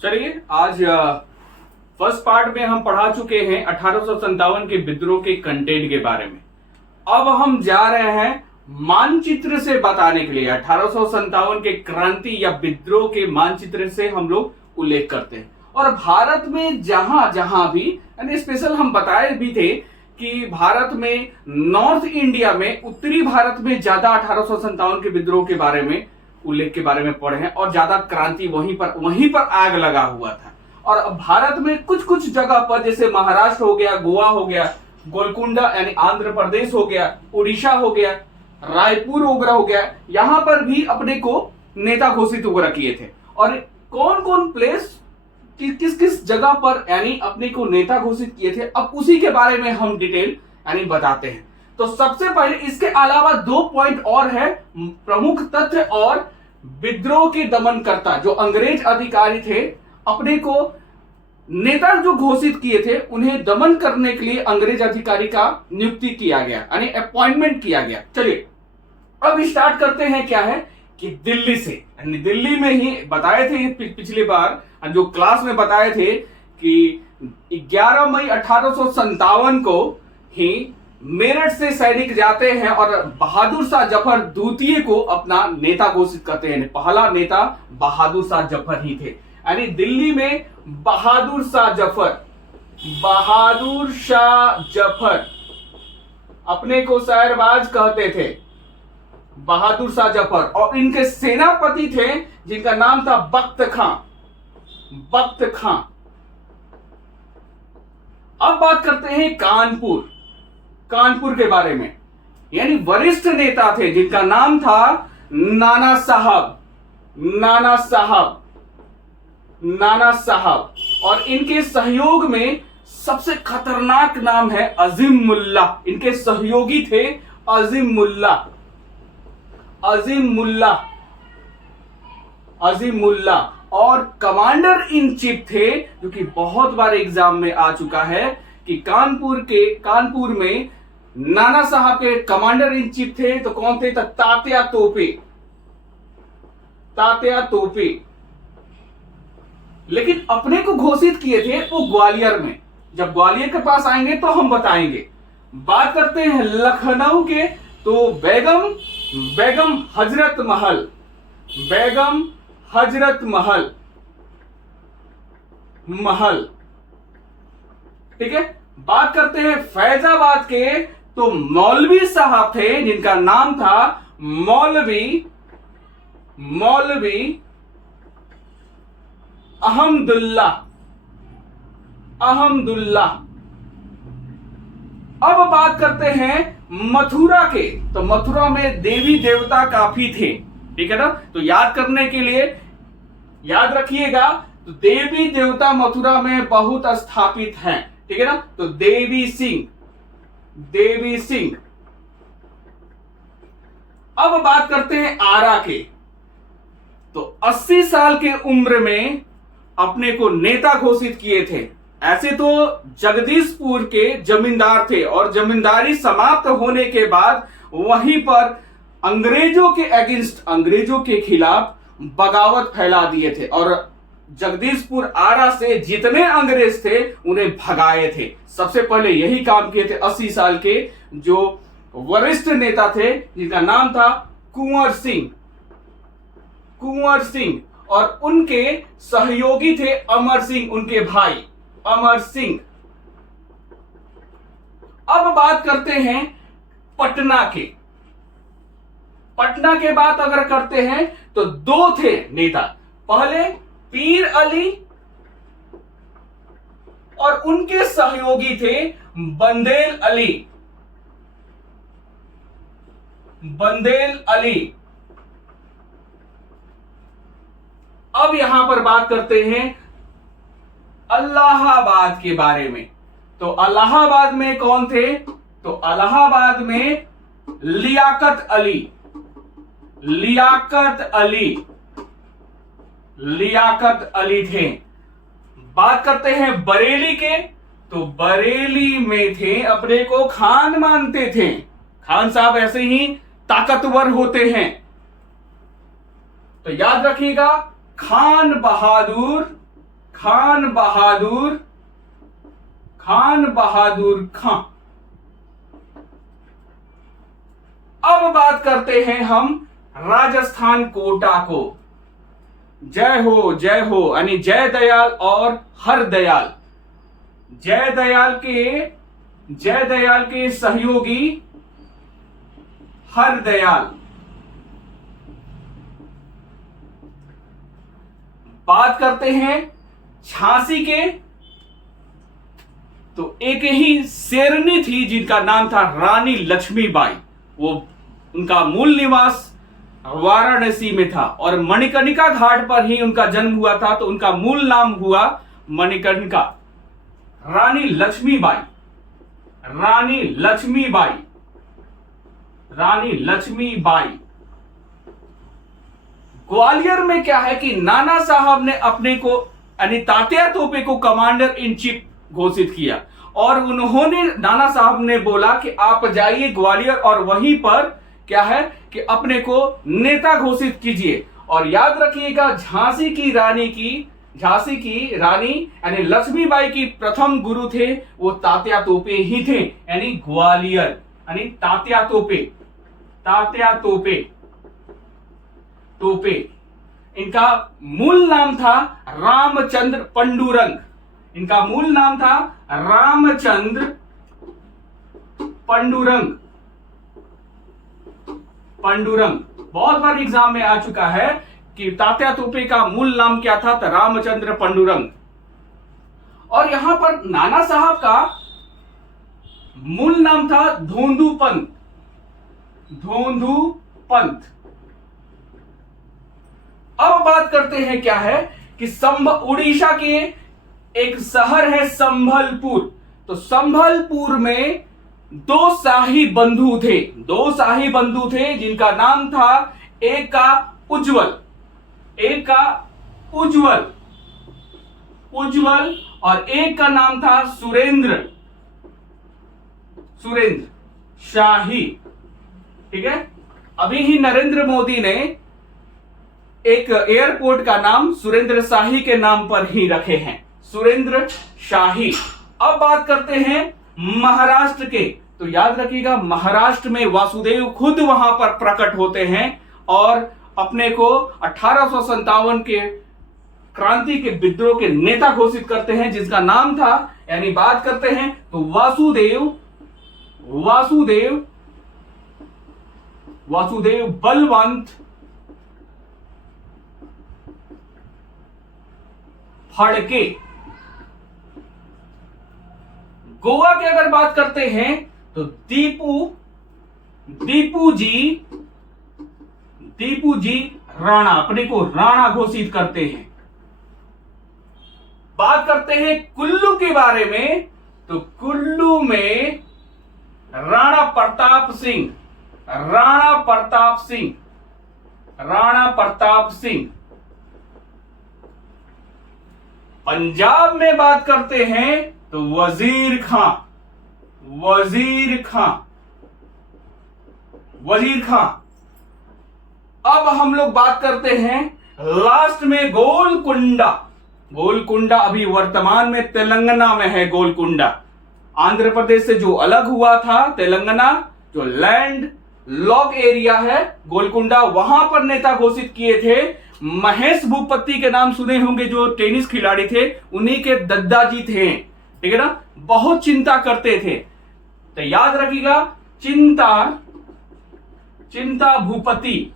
चलिए आज first part में हम पढ़ा चुके हैं 1857 के विद्रोह के कंटेंट के बारे में। अब हम जा रहे हैं मानचित्र से बताने के लिए। 1857 के क्रांति या विद्रोह के मानचित्र से हम लोग उल्लेख करते हैं और भारत में जहां जहां भी यानी स्पेशल हम बताए भी थे कि भारत में नॉर्थ इंडिया में उत्तरी भारत में ज्यादा 1857 के विद्रोह के बारे में उल्लेख के बारे में पढ़े हैं और ज्यादा क्रांति वहीं पर आग लगा हुआ था। और भारत में कुछ कुछ जगह पर जैसे महाराष्ट्र हो गया, गोवा हो गया, गोलकुंडा यानी आंध्र प्रदेश हो गया, उड़ीसा हो गया, रायपुर वगैरह हो गया, यहां पर भी अपने को नेता घोषित वगैरह किए थे। और कौन कौन प्लेस किस किस जगह पर यानी अपने को नेता घोषित किए थे, अब उसी के बारे में हम डिटेल यानी बताते हैं। तो सबसे पहले इसके अलावा 2 पॉइंट और है, प्रमुख तथ्य और विद्रोह के दमनकर्ता जो अंग्रेज अधिकारी थे अपने को नेता जो घोषित किए थे उन्हें दमन करने के लिए अंग्रेज अधिकारी का नियुक्ति किया गया यानी अपॉइंटमेंट किया गया। चलिए अब स्टार्ट करते हैं क्या है कि दिल्ली से, यानी दिल्ली में ही बताए थे पिछली बार जो क्लास में बताए थे कि 11 मई 1857 को ही मेरठ से सैनिक जाते हैं और बहादुर शाह जफर द्वितीय को अपना नेता घोषित करते हैं। पहला नेता बहादुर शाह जफर ही थे, यानी दिल्ली में बहादुर शाह जफर अपने को शायरबाज कहते थे, बहादुर शाह जफर। और इनके सेनापति थे जिनका नाम था बख्त खां। अब बात करते हैं कानपुर के बारे में, यानी वरिष्ठ नेता थे जिनका नाम था नाना साहब। और इनके सहयोग में सबसे खतरनाक नाम है अजीम मुल्ला। इनके सहयोगी थे अजीम मुल्ला और कमांडर इन चीफ थे जो कि बहुत बार एग्जाम में आ चुका है कि कानपुर में नाना साहब के कमांडर इन चीफ थे तो कौन थे? तात्या तोपे। लेकिन अपने को घोषित किए थे वो ग्वालियर में। जब ग्वालियर के पास आएंगे तो हम बताएंगे। बात करते हैं लखनऊ के, तो बेगम हजरत महल, ठीक है। बात करते हैं फैजाबाद के, तो मौलवी साहब थे जिनका नाम था मौलवी अहमदुल्ला। अब बात करते हैं मथुरा के, तो मथुरा में देवी देवता काफी थे, ठीक है ना। तो याद करने के लिए याद रखिएगा, तो देवी देवता मथुरा में बहुत स्थापित हैं, ठीक है ना। तो देवी सिंह। अब बात करते हैं आरा के, तो 80 साल के उम्र में अपने को नेता घोषित किए थे। ऐसे तो जगदीशपुर के जमींदार थे और जमींदारी समाप्त होने के बाद वहीं पर अंग्रेजों के खिलाफ बगावत फैला दिए थे और जगदीशपुर आरा से जितने अंग्रेज थे उन्हें भगाए थे। सबसे पहले यही काम किए थे 80 साल के जो वरिष्ठ नेता थे जिनका नाम था कुंवर सिंह और उनके सहयोगी थे अमर सिंह, उनके भाई अमर सिंह। अब बात करते हैं पटना के बात अगर करते हैं तो 2 थे नेता, पहले पीर अली और उनके सहयोगी थे बंदेल अली। अब यहां पर बात करते हैं इलाहाबाद के बारे में, तो इलाहाबाद में कौन थे? तो इलाहाबाद में लियाकत अली थे। बात करते हैं बरेली के, तो बरेली में थे अपने को खान मानते थे। खान साहब ऐसे ही ताकतवर होते हैं, तो याद रखिएगा खान बहादुर खान बहादुर खां। अब बात करते हैं हम राजस्थान कोटा को। जय हो यानी जय दयाल और हर दयाल। जय दयाल के सहयोगी हर दयाल। बात करते हैं झांसी के, तो एक ही शेरनी थी जिनका नाम था रानी लक्ष्मीबाई। वो उनका मूल निवास वाराणसी में था और मणिकर्णिका घाट पर ही उनका जन्म हुआ था, तो उनका मूल नाम हुआ मणिकर्णिका। रानी लक्ष्मीबाई। ग्वालियर में क्या है कि नाना साहब ने अपने को यानी तात्या तोपे को कमांडर इन चीफ घोषित किया और उन्होंने नाना साहब ने बोला कि आप जाइए ग्वालियर और वहीं पर क्या है कि अपने को नेता घोषित कीजिए। और याद रखिएगा झांसी की रानी यानी लक्ष्मीबाई की प्रथम गुरु थे वो तात्या तोपे ही थे, यानी ग्वालियर यानी तात्या तोपे। इनका मूल नाम था रामचंद्र पंडुरंग। पंडुरंग बहुत बार एग्जाम में आ चुका है कि तात्या तोपे का मूल नाम क्या था, तो रामचंद्र पंडुरंग। और यहां पर नाना साहब का मूल नाम था धोंधू पंत। अब बात करते हैं क्या है कि उड़ीसा के एक शहर है संभलपुर। तो संभलपुर में दो शाही बंधु थे जिनका नाम था एक का उज्जवल और एक का नाम था सुरेंद्र शाही। ठीक है, अभी ही नरेंद्र मोदी ने एक एयरपोर्ट का नाम सुरेंद्र शाही के नाम पर ही रखे हैं, सुरेंद्र शाही। अब बात करते हैं महाराष्ट्र के, तो याद रखिएगा महाराष्ट्र में वासुदेव खुद वहां पर प्रकट होते हैं और अपने को 1857 के क्रांति के विद्रोह के नेता घोषित करते हैं जिसका नाम था, यानी बात करते हैं तो वासुदेव बलवंत फड़के। गोवा की अगर बात करते हैं तो दीपू जी राणा, अपने को राणा घोषित करते हैं। बात करते हैं कुल्लू के बारे में, तो कुल्लू में राणा प्रताप सिंह। पंजाब में बात करते हैं तो वजीर खां। अब हम लोग बात करते हैं लास्ट में गोलकुंडा अभी वर्तमान में तेलंगाना में है। गोलकुंडा आंध्र प्रदेश से जो अलग हुआ था, तेलंगाना जो लैंड लॉक एरिया है, गोलकुंडा वहां पर नेता घोषित किए थे महेश भूपति के नाम सुने होंगे, जो टेनिस खिलाड़ी थे, उन्हीं के दादाजी थे। ठीक है ना, बहुत चिंता करते थे, तो याद रखिएगा चिंता भूपति।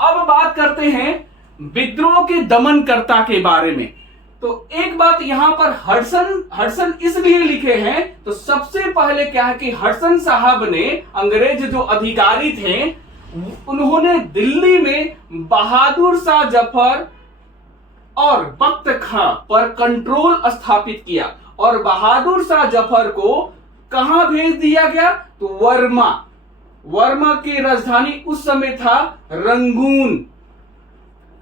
अब बात करते हैं विद्रोह के दमनकर्ता के बारे में। तो एक बात यहां पर हडसन इसलिए लिखे हैं, तो सबसे पहले क्या है कि हडसन साहब ने, अंग्रेज जो अधिकारी थे, उन्होंने दिल्ली में बहादुर शाह जफर और बख्त खां पर कंट्रोल स्थापित किया और बहादुर शाह जफर को कहां भेज दिया गया, तो वर्मा की राजधानी उस समय था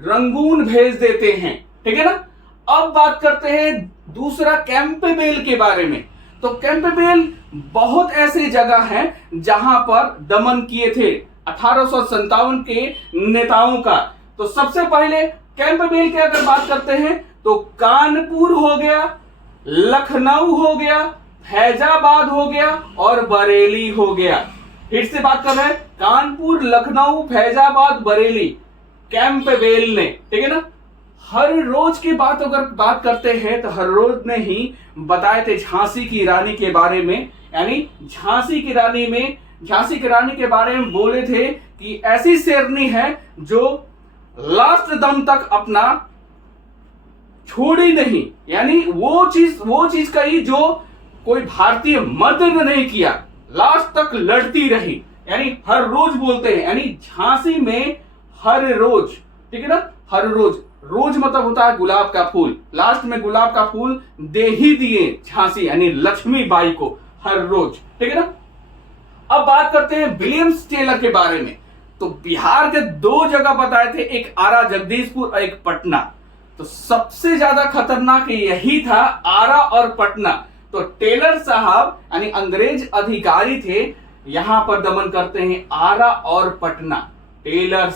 रंगून भेज देते हैं। ठीक है ना। अब बात करते हैं दूसरा कैंपबेल के बारे में। तो कैंपबेल बहुत ऐसी जगह हैं जहां पर दमन किए थे 1857 के नेताओं का। तो सबसे पहले कैंपबेल की अगर बात करते हैं तो कानपुर हो गया, लखनऊ हो गया, फैजाबाद हो गया और बरेली हो गया। फिर से बात कर रहे हैं, कानपुर, लखनऊ, फैजाबाद, बरेली, कैंपबेल ने, ठीक है ना। हर रोज की बात अगर बात करते हैं तो हर रोज ने ही बताए थे झांसी की रानी के बारे में, यानी झांसी की रानी के बारे में बोले थे कि ऐसी शेरनी है जो लास्ट दम तक अपना छोड़ी नहीं, यानी वो चीज कही जो कोई भारतीय मर्द ने नहीं किया, लास्ट तक लड़ती रही, यानी हर रोज बोलते हैं, यानी झांसी में हर रोज, ठीक है ना, हर रोज, रोज मतलब होता है गुलाब का फूल, लास्ट में गुलाब का फूल दे ही दिए झांसी यानी लक्ष्मीबाई को हर रोज, ठीक है ना। अब बात करते हैं विलियम्स टेलर के बारे में। तो बिहार के दो जगह बताए थे, एक आरा जगदीशपुर और एक पटना। तो सबसे ज्यादा खतरनाक यही था, आरा और पटना। तो टेलर साहब यानी अंग्रेज अधिकारी थे, यहां पर दमन करते हैं आरा और पटना। टेलर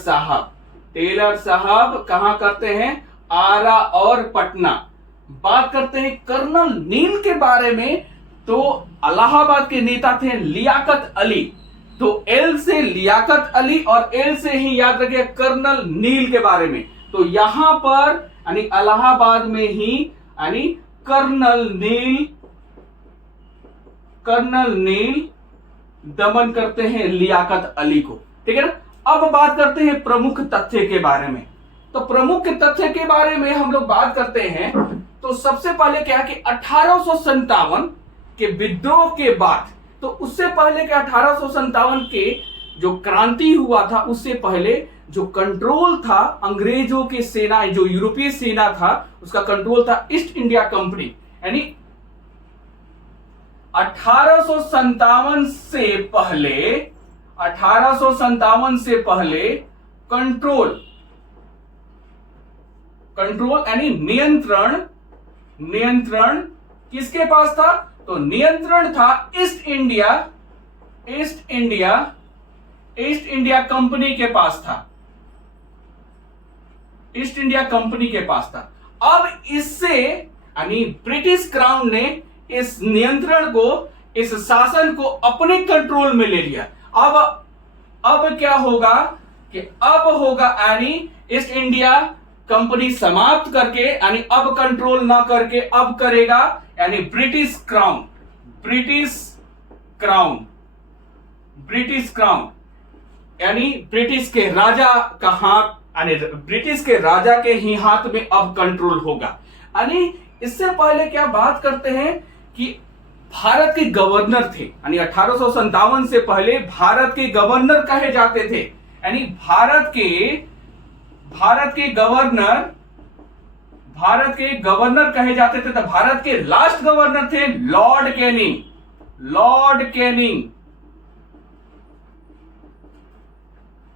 साहब कहां करते हैं, आरा और पटना। बात करते हैं कर्नल नील के बारे में। तो इलाहाबाद के नेता थे लियाकत अली। तो एल से लियाकत अली और एल से ही याद रखिए कर्नल नील के बारे में। तो यहां पर यानी इलाहाबाद में ही यानी कर्नल नील दमन करते हैं लियाकत अली को, ठीक है ना। अब बात करते हैं प्रमुख तथ्य के बारे में। तो प्रमुख तथ्य के बारे में हम लोग बात करते हैं तो सबसे पहले क्या कि 1857 के विद्रोह के बाद, तो उससे पहले के 1857 के जो क्रांति हुआ था उससे पहले जो कंट्रोल था अंग्रेजों की सेना, जो यूरोपीय सेना था उसका कंट्रोल था ईस्ट इंडिया कंपनी। यानी 1857 से पहले कंट्रोल यानी नियंत्रण किसके पास था, तो नियंत्रण था ईस्ट इंडिया कंपनी के पास था, ईस्ट इंडिया कंपनी के पास था। अब इससे यानी ब्रिटिश क्राउन ने इस नियंत्रण को, इस शासन को अपने कंट्रोल में ले लिया। अब क्या होगा कि अब होगा यानी ईस्ट इंडिया कंपनी समाप्त करके, यानी अब कंट्रोल ना करके अब करेगा यानी ब्रिटिश क्राउन यानी ब्रिटिश के राजा का हाथ, यानी ब्रिटिश के राजा के ही हाथ में अब कंट्रोल होगा। यानी इससे पहले क्या बात करते हैं कि भारत के गवर्नर थे, यानी 1857 से पहले भारत के गवर्नर कहे जाते थे, यानी भारत के गवर्नर कहे जाते थे। तो भारत के लास्ट गवर्नर थे लॉर्ड कैनिंग।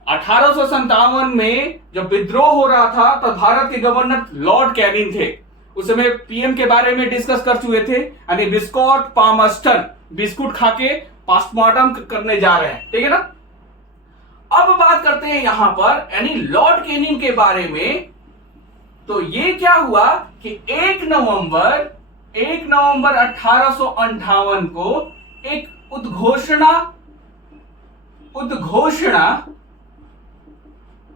1857 में जब विद्रोह हो रहा था तो भारत के गवर्नर लॉर्ड कैनिंग थे। उस समय पीएम के बारे में डिस्कस कर चुके थे, यानी बिस्कॉट पामस्टन, बिस्कुट खा के पोस्टमार्टम करने जा रहे हैं, ठीक है ना। अब बात करते हैं यहां पर यानी लॉर्ड कैनिंग के बारे में। तो ये क्या हुआ कि 1 नवंबर 1858 को एक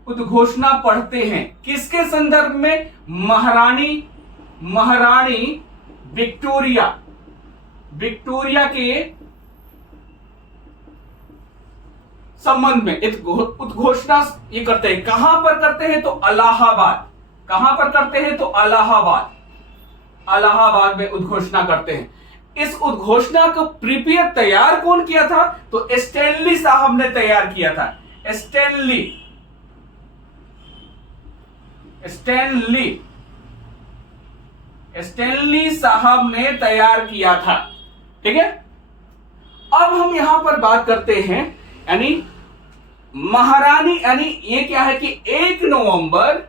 उद्घोषणा पढ़ते हैं, किसके संदर्भ में, महारानी विक्टोरिया के संबंध में एक उद्घोषणा ये करते हैं। कहां पर करते हैं, तो इलाहाबाद। कहां पर करते हैं, तो इलाहाबाद में उद्घोषणा करते हैं। इस उद्घोषणा को प्रिपेयर तैयार कौन किया था, तो स्टैनली साहब ने तैयार किया था। स्टैनली साहब ने तैयार किया था, ठीक है। अब हम यहां पर बात करते हैं यानी महारानी, यानी ये क्या है कि 1 नवंबर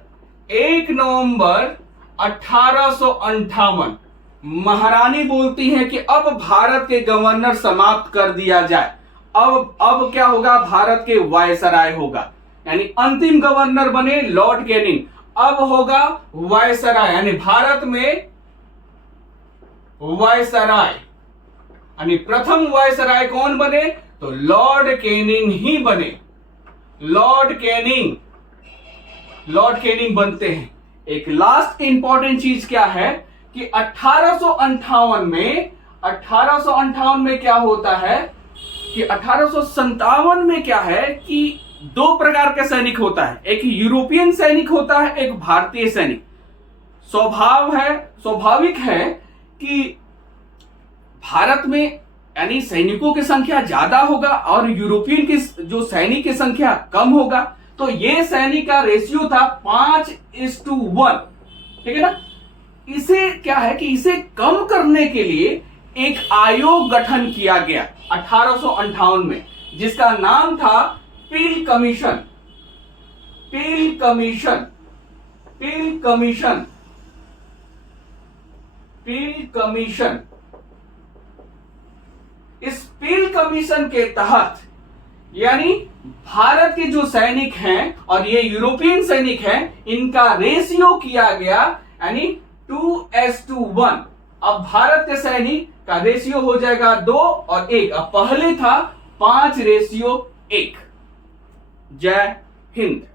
1858 महारानी बोलती है कि अब भारत के गवर्नर समाप्त कर दिया जाए। अब क्या होगा, भारत के वायसराय होगा, यानी अंतिम गवर्नर बने लॉर्ड कैनिंग। अब होगा वायसराय, यानी भारत में वायसराय, यानी प्रथम वायसराय कौन बने? तो लॉर्ड कैनिंग ही बने। लॉर्ड कैनिंग बनते हैं। एक लास्ट इंपॉर्टेंट चीज क्या है कि 1858 में क्या होता है कि 1857 में क्या है कि दो प्रकार का सैनिक होता है, एक यूरोपियन सैनिक होता है, एक भारतीय सैनिक। स्वाभाविक है कि भारत में यानी सैनिकों की संख्या ज्यादा होगा और यूरोपियन की जो सैनिक की संख्या कम होगा, तो ये सैनिक का रेशियो था 5:1, ठीक है ना। इसे क्या है कि इसे कम करने के लिए एक आयोग गठन किया गया 1858 में, जिसका नाम था पील कमीशन। इस पील कमीशन के तहत यानी भारत के जो सैनिक हैं और ये यूरोपियन सैनिक हैं, इनका रेशियो किया गया यानी 2:1। अब भारत के सैनिक का रेशियो हो जाएगा 2 और 1। अब पहले था 5:1। जय हिंद।